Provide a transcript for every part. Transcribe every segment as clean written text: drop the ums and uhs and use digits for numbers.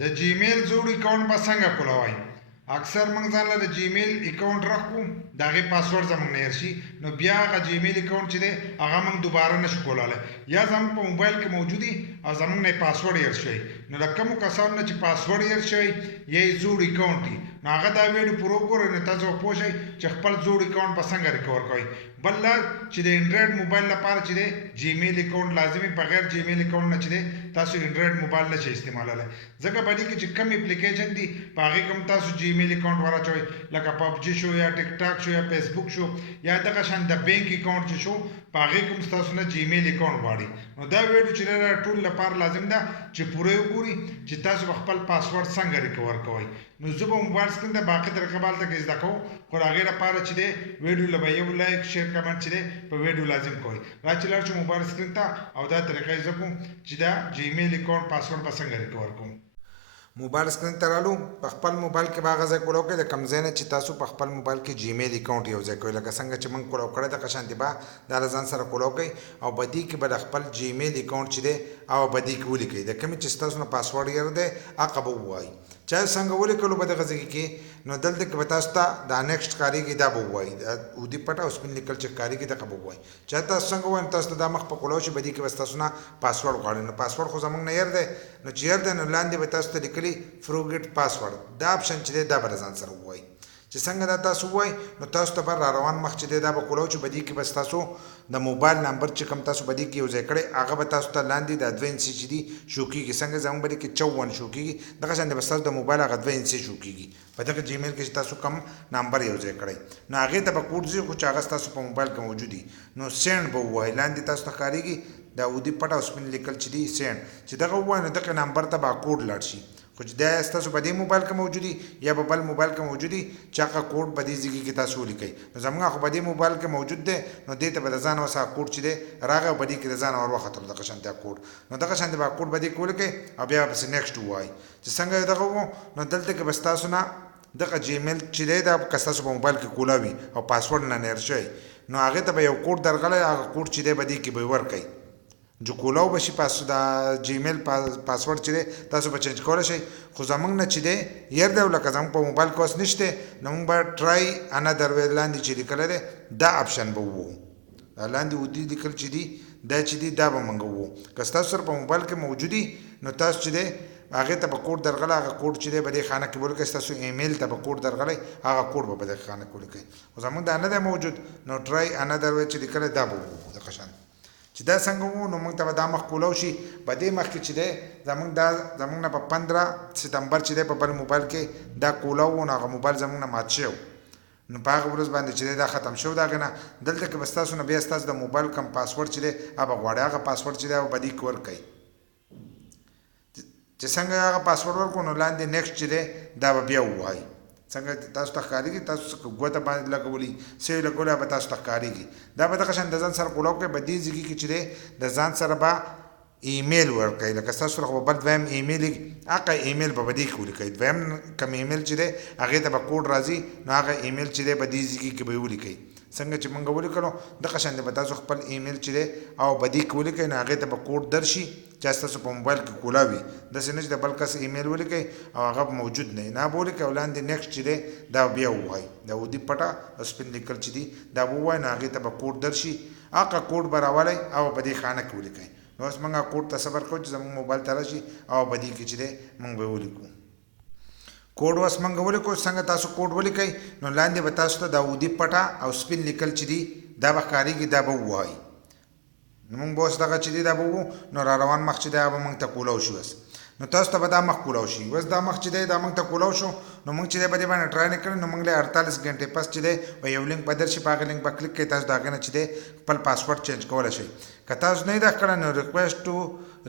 د جیمیل جوړ اکاونټ به څنګه کولای اکثر موږ ځان له جیمیل اکاونټ راکو دا غي پاسورډ زموږ نه هرشي نو بیا غ جیمیل اکاونټ چې دی هغه موږ دوباره نشو کولای یا زموږ په موبایل کې موجودي او زموږ نه پاسورډ هرشي نو د کوم کسانو چې پاسورډ هرشي یې جوړ اکاونټ دی نو هغه دا ویډیو پرو ګورئ نو تاسو پوه شئ چې خپل جوړ اکاونټ په څنګه ریکور کوئ بل چې د انډرایډ موبایل لپاره چې دی جیمیل اکاونټ لازمي بغیر جیمیل اکاونټ نه چې دی تاسو انډرایډ موبایل نه شي استعمالولی ځکه په دې کې چې کوم اپلیکیشن دي په هغې کوم تاسو جیمیل اکاونټ وراچوئ لکه پبجي شو یا ټیک ټاک شو یا فیسبوک شو یا دغه شان د بینک اکاونټ چې شو په هغې کوم ستاسو نه جیمیل اکاونټ غواړي نو دا ویډیو چې دی ټول لپاره لازم ده چې پوره یې وګورئ چې تاسو به خپل پاسورډ څنګه ریکور کوئ نو زه به موبایل سکرین ته باقي طریقه به هلته کې زده کوم خو د هغې لپاره چې دی ویډیو له به یو لایک شیر کمنټ چې دی په ویډیو لازم کوئ را چې لاړ شو موبایل سکرین ته او دا طریقه یې زده کوم چې دا جیمیل اکاونټ پاسورډ به څنګه ریکور کوم موبایل سکرین ته رالو په خپل موبایل کې به هغه ځای کولاو کوئ د کوم ځای نه چې تاسو په خپل موبایل کې جیمیل اکاونټ یو ځای کوئ لکه څنګه چې موږ کولاو کړی دغه شانتې به دا له ځان سره کولاو کوئ او بدي کې به د خپل جیمیل اکاونټ چې دی او بدي کې ولیکئ د کومې چې ستاسو نه پاسورډ یې دی هغه به ووایي چا څنګه ولیکلو به دغه ځای کې نو دلته کې به تاسو ته دا نیکسټ کارېږي دا به ووایي اودي پټ او سپین لیکل چې کارېږي دغه به ووایي چا تاسو څنګه ووایي تاسو ته دا مخ په کولاو شي بدي کې به ستاسو نه پاسورډ غواړي نو پاسورډ خو زموږ نه هېر دی نو چې هېر دی نو لاندې به تاسو ته لیکلي فروګیټ پاسورډ دا اپشن چې دی دا به ځان سره ووایي چې څنګه دا تاسو ووایي نو تاسو ته به را روان مخ چې دی دا به کولاو چې بدي کې به ستاسو د موبایل نمبر چې کوم تاسو بدي کې یو ځای کړی هغه به تاسو ته لاندې د 2 انچي چې دي شو کېږي څنګه زموږ بدي کې 54 شو کېږي دغه شان به ستاسو د موبایل هغه 2 انچي شو کېږي په دغه جیمیل کې چې تاسو کوم نمبر یو ځای کړی نو هغې ته به کوډ ځي خو چې هغه ستاسو په موبایل کې موجود دي نو سینډ به ووایي لاندې تاسو ته ښکارېږي دا اودي پټ او سپین لیکل چې دي سینډ چې دغه ووایي نو دغه نمبر ته به کوډ لاړ شي خو چې دا ستاسو په دې موبایل کې موجودي یا په بل موبایل کې موجودي چې هغه کوډ په دې ځای کې تاسو ولیکئ نو زموږ خو په دې موبایل کې موجود دی نو دې ته به د ځان اوس هغه کوډ چې دی راغی او په دې کې د ځان ور وختلو دغه شانتې کوډ نو دغه شانتې به کوډ په دې کې ولیکئ او بیا پسې نیکسټ ووایي چې څنګه دغه وو نو دلته کې به ستاسو نه دغه جیمیل چې دی دا که ستاسو په موبایل کې کولا وي او پاسورډ نه هېر شوی نو هغې ته به یو کوډ درغلی هغه کوډ چې دی په دې کې به یې ورکئ جو کولاو به شي دا جیمیل پاسورډ چې دی تاسو به چینج کولی شئ خو زموږ نه چې دی هېر دی او لکه زموږ په موبایل کې اوس نشته نو موږ به ټرای انادر وی لاندې چې لیکلی دی دا اپشن به ووو دا لاندې ودي لیکل چې دي دا چې دي دا به موږ ووو که ستاسو سره په موبایل کې موجودي نو تاسو چې دی هغې ته به کوډ درغلی هغه کوډ چې دی په دې خانه کې به ولیکئ ستاسو ایمیل ته به کوډ درغلی هغه کوډ به په دغه خانه کې ولیکئ خو زموږ دا نه دی موجود نو ټرای انادر وی چې لیکلی دا به ووو دغه شان چې دا څنګه وو نو موږ ته به دا مخ کولاو شي په دې مخ کې چې دی زموږ نه په 15 ستمبر چې دی په بل موبایل کې دا کولاو وو نو هغه موبایل زموږ نه مات شوی نو په هغه ورځ باندې چې دی دا ختم شو د هغې نه دلته کې به ستاسو نه بیا ستاسو د موبایل کوم پاسورډ چې دی هغه غواړي هغه پاسورډ چې دی هغه به دې کې ورکوئ چې څنګه هغه پاسورډ ورکړو نو لاندې نیکسټ چې دی دا به بیا ووایي څنګه تاسو ته ښکارېږي تاسو ګوته باندې لګولي سیو لګولی به تاسو ته ښکارېږي دا به دغه شان د ځان سره کولاو کوئ په دې ځای کې چې دی د ځان سره به ایمیل ورکوئ لکه ستاسو سره خو به بل دویم ایمیل هغه ایمیل به په دې کې ولیکئ دویم کوم ایمیل چې دی هغې ته به کوډ راځي نو هغه ایمیل چې دی په دې ځای کې به یې ولیکئ څنګه چې موږ ولیکلو دغه شان به تاسو خپل ایمیل چې دی او په دې کې ولیکئ نو هغې ته به کوډ درشي چې ستاسو په موبایل کې کولا وي داسې نه چې د بل کس ایمیل ولیکئ او هغه موجود نه وي نه به ولیکئ او لاندې نیکسټ چې دی دا بیا ووایي دا اودي پټه او سپین لیکل چې دي دا به ووایي نو هغې ته به کوډ درشي هغه کوډ به راولی او په دې خانه کې ولیکئ نو اوس موږ کوډ ته صبر کوو چې زموږ موبایل ته راشي او په دې کې چې دی موږ به ولیکو کوډ اوس موږ ولیکو څنګه تاسو کوډ ولیکئ نو لاندې به تاسو ته دا اودي پټه او سپین لیکل چې دي دا به ښکارېږي دا به ووایي نو موږ به اوس دغه چې دی دا به وو نو را روان مخ چې دی هغه به موږ ته کولاو شي اوس نو تاسو ته به دا مخ کولاو شي اوس دا مخ چې دی دا موږ ته کولاو شو نو موږ چې دی په دې باندې ټرای نه کړی نو موږ له 48 غنټې پس چې دی په یو لینک به درشي په هغه لینک به کلیک کوئ تاسو د هغې نه چې دی خپل پاسورډ چینج کولی شئ که تاسو نه یې دا کړی نو ریکویسټ ټو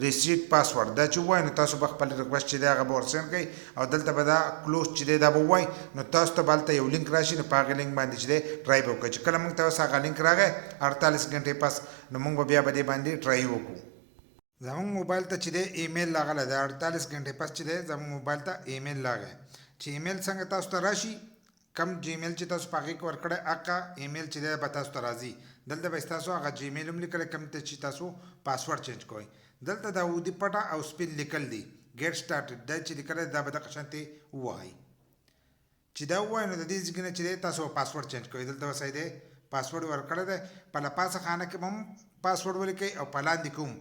ریسیټ پاسورډ دا چې ووایي نو تاسو به خپل ریکویسټ چې دی هغه به ورسینډ کوئ او دلته به دا کلوز چې دی دا به ووایي نو تاسو ته به هلته یو لینک راشي نو په هغې لینک باندې چې دی ټرای به وکړئ چې کله موږ ته اوس هغه لینک راغی 48 غنټې پس نو موږ به بیا په دې باندې ټرای وکړو زموږ موبایل ته چې دی ایمیل راغلی د 48 غنټې پس چې دی زموږ موبایل ته ایمیل راغی چې ایمیل څنګه تاسو ته راشي کم جیمیل چې تاسو په هغې کې ورکړی هغه ایمیل چې دی به تاسو ته راځي دلته به ستاسو هغه جیمیل هم لیکلی کوم ته چې تاسو پاسورډ چینج کوئ دلته دا اودي پټه او سپین لیکل دي ګیټ سٹارټډ دا چې کله دا به دغه شانتې ووایي چې دا ووایي نو د دې ځای نه چې دی تاسو پاسورډ چینج کوئ دلته وسای دی پاسورډ ورکړی دی په لپاسه خانه کې به هم پاسورډ ولیکئ او په لاندې کوم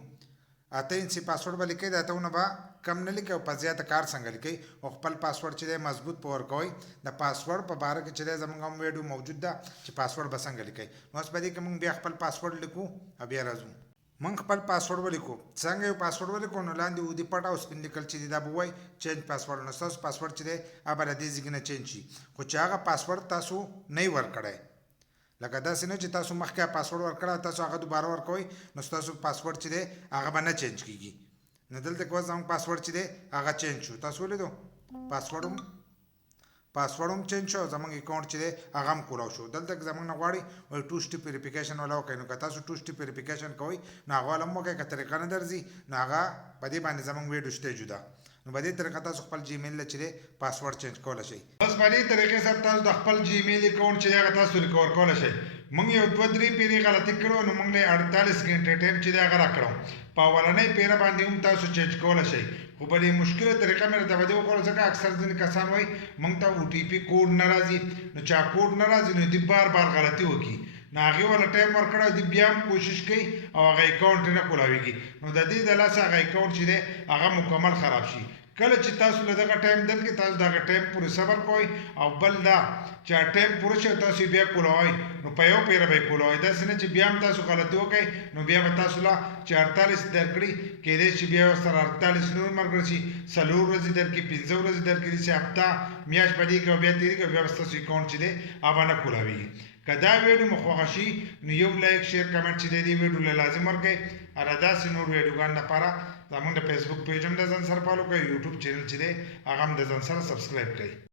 اته انچي پاسورډ به لیکئ د اتهونه به کم نه لیکئ او په زیاته کار څنګه لیکئ او خپل پاسورډ چې دی مضبوط په ورکوئ د پاسورډ په باره کې چې دی زموږ هم ویډیو موجود ده چې پاسورډ به څنګه لیکئ نو اوس په دې کې موږ بیا خپل پاسورډ لیکو او بیا راځو موږ خپل پاسورډ ولیکو څنګه یو پاسورډ ولیکو نو لاندې ودې پټ او سپین لیکل چې دی دا به وایي چینج پاسورډ نو ستاسو پاسورډ چې دی هغه به له دې ځای نه چینج شي خو چې هغه پاسورډ تاسو نه یې ورکړی لکه داسې نه چې تاسو مخکې پاسورډ ورکړی تاسو هغه دوباره ورکوئ نو ستاسو پاسورډ چې دی هغه به نه چینج کېږي نو دلته کې اوس زموږ پاسورډ چې دی هغه چینج شو تاسو ولیدو پاسورډ هم چینج شو زموږ اکاونټ چې دی هغه هم کولاو شو دلته کې زموږ نه غواړي وایي ټو سټپ ویریفیکیشن والا وکړئ نو که تاسو ټو سټپ ویریفیکیشن کوئ نو هغه والا هم وکړئ که طریقه نه درځي نو هغه په دې باندې زموږ ویډیو شته جدا نو په دې طریقه تاسو خپل جیمیل چې دی پاسورډ چینج کولی شئ بس په دې طریقې سره تاسو د خپل جیمیل اکاونټ چې دی هغه تاسو ریکور کولی شئ موږ یو 2-3 پیرې غلطي کړو نو موږ له 48 غنټې ټایم چې دی هغه راکړو په اولنۍ پیره باندې هم تاسو چینج کولی شئ خو په دې مشکله طریقه مې راته توجه وکړو ځکه اکثر ځینې کسان وایي موږ ته OTP کوډ نه راځي نو چا کوډ نه راځي نو دوی بار غلطي وکړي نو هغې والا ټایم ورکړی دوی بیا هم کوشش کوي او هغه اکاونټ یې نه کولاویږي نو د دې د لاسه هغه اکاونټ چې دی هغه مکمل خراب شي کله چې تاسو له دغه ټایم دلکې تاسو دغه ټایم پورې صبر کوئ او بل دا چې ټایم پوره شي تاسو بیا کولاوئ نو په یو پیره به کولاوئ داسې نه چې بیا هم تاسو غلطي وکړئ نو بیا به تاسو له چې 48 درکړي کېدای شي بیا ورسره 48 نور ملګری شي 4 ورځې درکړي 15 ورځې درکړي چې هفته میاشت به دې کې بیا تېرېږي بیا به ستاسو اکاونټ چې دی هغه نه کولاویږي که دا ویډیو مو خوښه شي نو یو لایک شیر کمنټ چې دی دې ویډیو له لازم ورکړئ او داسې نور ویډیوګانو لپاره زموږ د فیسبوک پیج هم د ځان سره فالو کړئ یوټیوب چینل چې دی هغه هم د ځان سره سبسکرایب کړئ